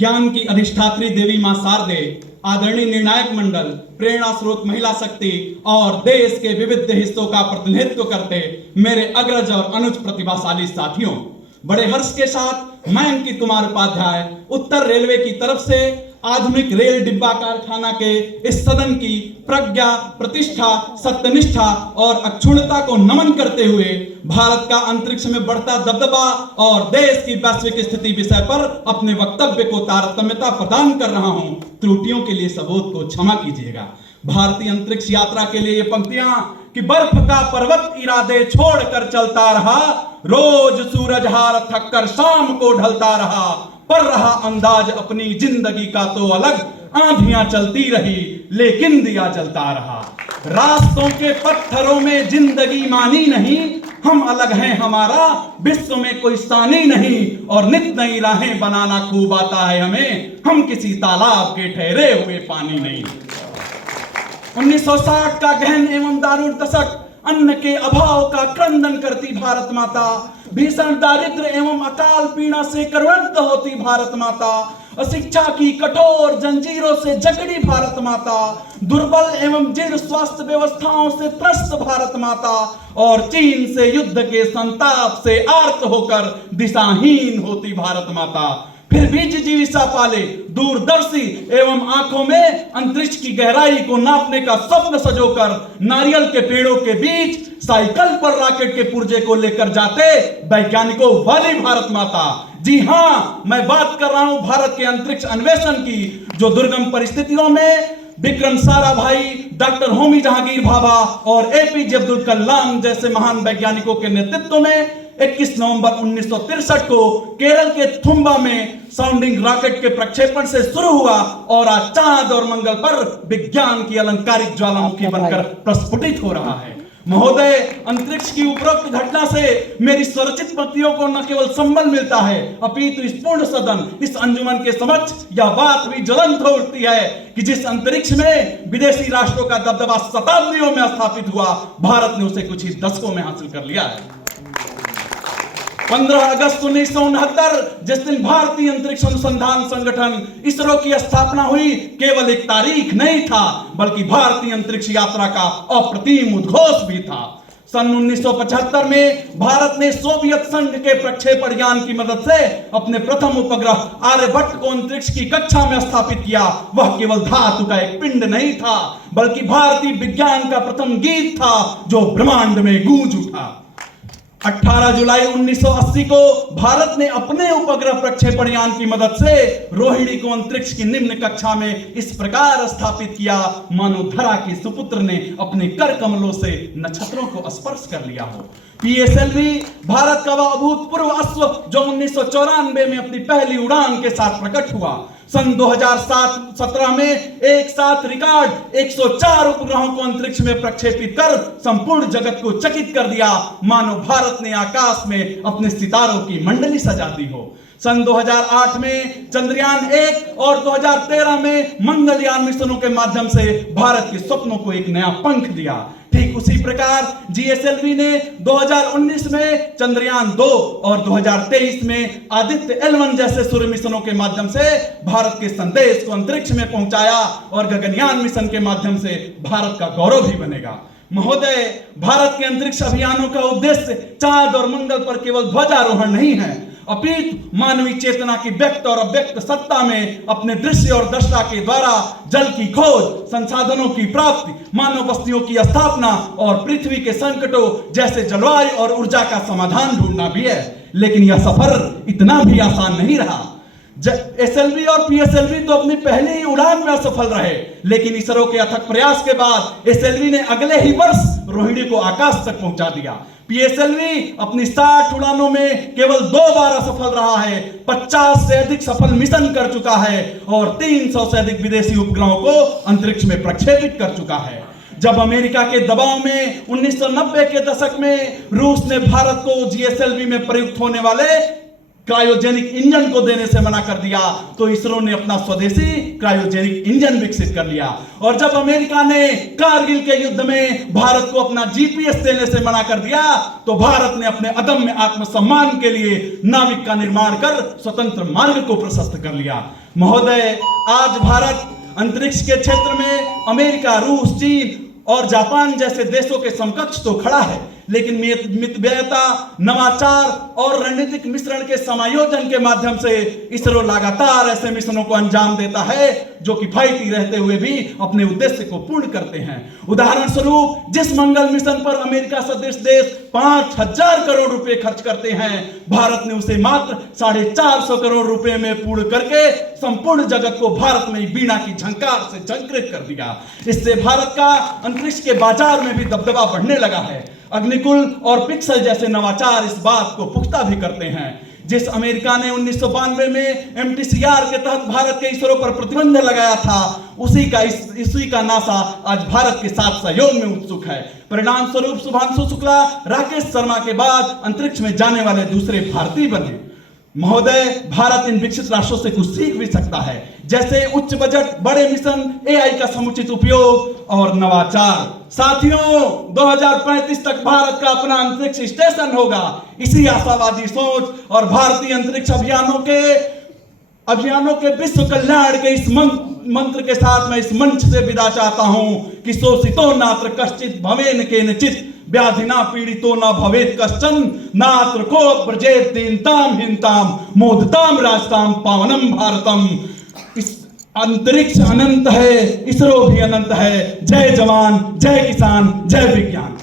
ज्ञान की अधिष्ठात्री देवी मां शारदे, आदरणीय निर्णायक मंडल, प्रेरणा स्रोत महिला शक्ति और देश के विविध हिस्सों का प्रतिनिधित्व करते मेरे अग्रज और अनुज प्रतिभाशाली साथियों, बड़े हर्ष के साथ मैं अंकित कुमार उपाध्याय उत्तर रेलवे की तरफ से आधुनिक रेल डिब्बा कारखाना के इस सदन की प्रज्ञा, प्रतिष्ठा, सत्यनिष्ठा और अक्षुण्णता को नमन करते हुए भारत का अंतरिक्ष में बढ़ता दबदबा और देश की वैश्विक स्थिति विषय पर अपने वक्तव्य को तारतम्यता प्रदान कर रहा हूं। त्रुटियों के लिए सबूत को क्षमा कीजिएगा। भारतीय अंतरिक्ष यात्रा के लिए ये पंक्तियां कि बर्फ का पर्वत इरादे छोड़कर चलता रहा, रोज सूरज हार थक कर शाम को ढलता रहा, पर रहा अंदाज अपनी जिंदगी का तो अलग, आंधियां चलती रही लेकिन दिया जलता रहा। रास्तों के पत्थरों में जिंदगी मानी नहीं, हम अलग हैं हमारा विश्व में कोई सानी नहीं, और नित नई राहें बनाना खूब आता है हमें, हम किसी तालाब के ठहरे हुए पानी नहीं। 1960 का गहन एवं दारुण दशक, अन्न के अभाव का क्रंदन करती भारत माता, भीषण दारिद्र्य एवं अकाल पीड़ा से करवंत होती भारत माता, अशिक्षा की कठोर जंजीरों से जकड़ी भारत माता, दुर्बल एवं जीर्ण स्वास्थ्य व्यवस्थाओं से त्रस्त भारत माता, और चीन से युद्ध के संताप से आर्त होकर दिशाहीन होती भारत माता। फिर भी जिजीविषा पाले दूरदर्शी एवं आंखों में अंतरिक्ष की गहराई को नापने का स्वप्न सजोकर नारियल के पेड़ों के बीच साइकिल पर रॉकेट के पुर्जे को लेकर जाते वैज्ञानिकों वाली भारत माता। जी हां, मैं बात कर रहा हूं भारत के अंतरिक्ष अन्वेषण की, जो दुर्गम परिस्थितियों में विक्रम साराभाई, डॉक्टर होमी जहांगीर भाभा और एपीजे अब्दुल कलाम जैसे महान वैज्ञानिकों के नेतृत्व में 21 नवंबर 1963 को केरल के थुम्बा में साउंडिंग रॉकेट के प्रक्षेपण से शुरू हुआ और आज चांद और मंगल पर विज्ञान की अलंकारिक ज्वालामुखी बनकर प्रस्फुटित हो रहा है। महोदय, अंतरिक्ष की उपरोक्त घटना से मेरी स्वरचित पंक्तियों को न केवल संबल मिलता है, अपितु इस पूर्ण सदन, इस अंजुमन के समक्ष यह बात भी ज्वलंत हो उठती है कि जिस अंतरिक्ष में विदेशी राष्ट्रों का दबदबा शताब्दियों में स्थापित हुआ, भारत ने उसे कुछ ही दशकों में हासिल कर लिया है। 15 अगस्त 1969 जिस दिन भारतीय अंतरिक्ष अनुसंधान संगठन इसरो की स्थापना हुई, केवल एक तारीख नहीं था बल्कि भारतीय अंतरिक्ष यात्रा का अप्रतिम उद्घोष भी था। सन 1975 में भारत ने सोवियत संघ के प्रक्षेपण यान की मदद से अपने प्रथम उपग्रह आर्यभट्ट को अंतरिक्ष की कक्षा में स्थापित किया। वह केवल धातु का एक पिंड नहीं था बल्कि भारतीय विज्ञान का प्रथम गीत था जो ब्रह्मांड में गूंज उठा। 18 जुलाई 1980 को भारत ने अपने उपग्रह प्रक्षेपण यान की मदद से रोहिणी को अंतरिक्ष की निम्न कक्षा में इस प्रकार स्थापित किया मानो धरा के सुपुत्र ने अपने कर कमलों से नक्षत्रों को स्पर्श कर लिया हो। पीएसएलवी भारत का वह अभूतपूर्व अश्व जो 1994 में अपनी पहली उड़ान के साथ प्रकट हुआ। सन 2017 में एक साथ रिकॉर्ड 104 उपग्रहों को अंतरिक्ष में प्रक्षेपित कर संपूर्ण जगत को चकित कर दिया, मानो भारत ने आकाश में अपने सितारों की मंडली सजा दी हो। सन 2008 में चंद्रयान 1 और 2013 में मंगलयान मिशनों के माध्यम से भारत के स्वप्नों को एक नया पंख दिया। ठीक उसी प्रकार जीएसएलवी ने 2019 में चंद्रयान 2 और 2023 में आदित्य L1 जैसे सूर्य मिशनों के माध्यम से भारत के संदेश को अंतरिक्ष में पहुंचाया और गगनयान मिशन के माध्यम से भारत का गौरव भी बनेगा। महोदय, भारत के अंतरिक्ष अभियानों का उद्देश्य चांद और मंगल पर केवल ध्वजारोहण नहीं है, अपितु मानवीय चेतना की व्यक्त और अव्यक्त सत्ता में अपने दृश्य और दृष्टा के द्वारा जल की खोज, संसाधनों की प्राप्ति, मानव बस्तियों की स्थापना और पृथ्वी के संकटों जैसे जलवायु और ऊर्जा का समाधान ढूंढना भी है। लेकिन यह सफर इतना भी आसान नहीं रहा। एसएलवी और पीएसएलवी तो अपनी पहली ही उड़ान में असफल रहे, लेकिन इसरो के अथक प्रयास के बाद एसएलवी ने अगले ही वर्ष रोहिणी को आकाश तक पहुंचा दिया। पीएसएलवी अपनी 60 उड़ानों में केवल 2 बार असफल रहा है, 50 से अधिक सफल मिशन कर चुका है और 300 से अधिक विदेशी उपग्रहों को अंतरिक्ष में प्रक्षेपित कर चुका है। जब अमेरिका के दबाव में 1990 के दशक में रूस ने भारत को जीएसएलवी में प्रयुक्त होने वाले क्रायोजेनिक इंजन को देने से मना कर दिया, तो इसरो ने अपना स्वदेशी क्रायोजेनिक इंजन विकसित कर लिया। और जब अमेरिका ने कारगिल के युद्ध में भारत को अपना जीपीएस देने से मना कर दिया, तो भारत ने अपने अदम्य आत्मसम्मान के लिए नाविक का निर्माण कर स्वतंत्र मार्ग को प्रशस्त कर लिया। महोदय, आज भारत अंतरिक्ष के क्षेत्र में अमेरिका, रूस, चीन और जापान जैसे देशों के समकक्ष तो खड़ा है, लेकिन मितव्ययता, नवाचार और रणनीतिक मिश्रण के समायोजन के माध्यम से इसरो लगातार ऐसे मिशनों को अंजाम देता है जो कि किफायती रहते हुए भी अपने उद्देश्य को पूर्ण करते हैं। उदाहरण स्वरूप, जिस मंगल मिशन पर अमेरिका सदृश देश 5000 करोड़ रुपए खर्च करते हैं, भारत ने उसे मात्र 450 करोड़ रुपए में पूर्ण करके संपूर्ण जगत को भारत में वीणा की झंकार से झंकृत कर दिया। इससे भारत का अंतरिक्ष के बाजार में भी दबदबा बढ़ने लगा है। अग्निकुल और पिक्सल जैसे नवाचार इस बात को पुख्ता भी करते हैं। जिस अमेरिका ने 1992 में MTCR के तहत भारत के इसरो पर प्रतिबंध लगाया था, उसी का नासा आज भारत के साथ सहयोग में उत्सुक है। परिणाम स्वरूप शुभांशु शुक्ला राकेश शर्मा के बाद अंतरिक्ष में जाने वाले दूसरे भारतीय बने। महोदय, भारत इन विकसित राष्ट्रों से कुछ सीख भी सकता है, जैसे उच्च बजट, बड़े मिशन, AI का समुचित उपयोग और नवाचार। साथियों, 2035 तक भारत का अपना अंतरिक्ष स्टेशन होगा। इसी आशावादी सोच और भारतीय अंतरिक्ष अभियानों के विश्व कल्याण के इस मंत्र के साथ मैं इस मंच से विदा चाहता हूं कि शोषितो नात्र कश्चित भवेन केनचित् व्याधिना पीड़ितो न भवेत कश्चन नात्र को ब्रजेत दीनताम हिंताम मोदताम राजताम पावनम भारतम। इस अंतरिक्ष अनंत है, इसरो भी अनंत है। जय जवान, जय किसान, जय विज्ञान।